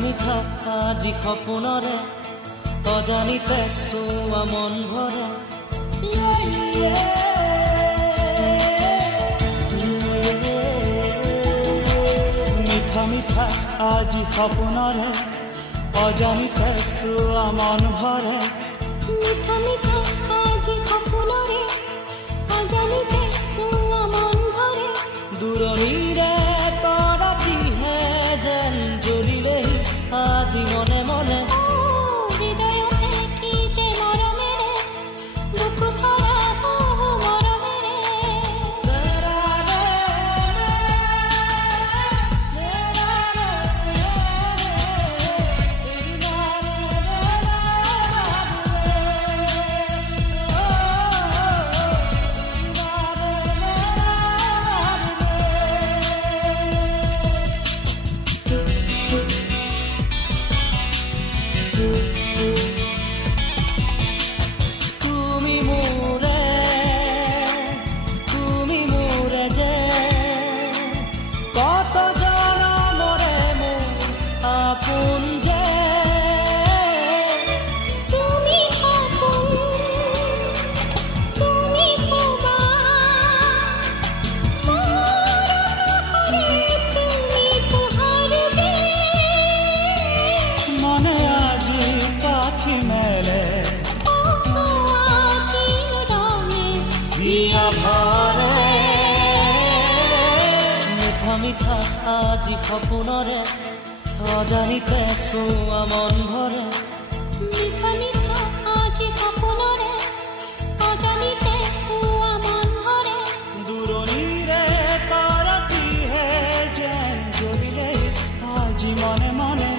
মিঠা আজি সপোনৰে অজানিতে চোৱা মন ভৰে মিঠা মিঠা আজি সপোনৰে অজানিতে চোৱা মন ভৰে মিঠা মিঠা আজি সপোনৰে অজানিতে চোৱা মন ভৰে দূৰণিৰে তৰাটিহে যেন জ্বলিলে আজি মনে মনে হৃদয়তে কি যে মৰমেৰে বুকু ভৰা বহু মৰমেৰে তুমি মোৰে যে কত জনমৰে মোৰ আপোন যে তুমি সপোন তুমি শোভা মোৰ আকাশৰে তুমি পোহৰ যে মনে আজি পাখি মেলে চোৱা কিনো ৰঙে হিয়া ভৰে মিঠা মিঠা আজি সপোনৰে অজানিতে চোৱা মন ভৰে মিঠা মিঠা আজি সপোনৰে অজানিতে চোৱা মন ভৰে দূৰণিৰে তৰাটিহে যেন জ্বলিলে আজি মনে মনে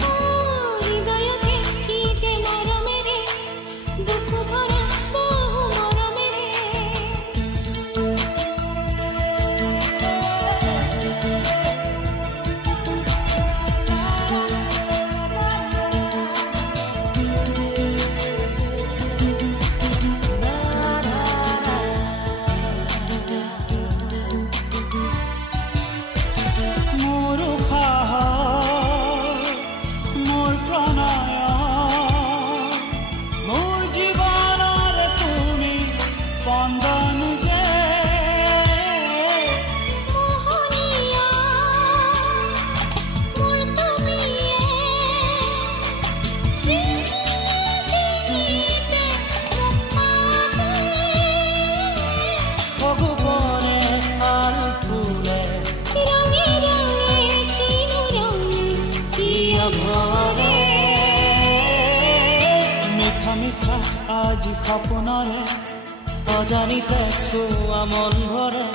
হৃদয়তে কি যে মৰমেৰে বুকু ভৰা বহু মৰমেৰে মোৰ উশাহ মোৰ প্ৰণয় মোৰ জীৱনৰ তুমি স্পন্দন যে মোহনীয়া মোৰ তুমিয়ে স্মৃতিতে ভগৱানে আল ফুলে ৰঙে ৰঙে কিনো ৰঙে হিয়া ভৰে মিঠা মিঠা আজি সপোনৰে অজানিতে চোৱা মন ভৰে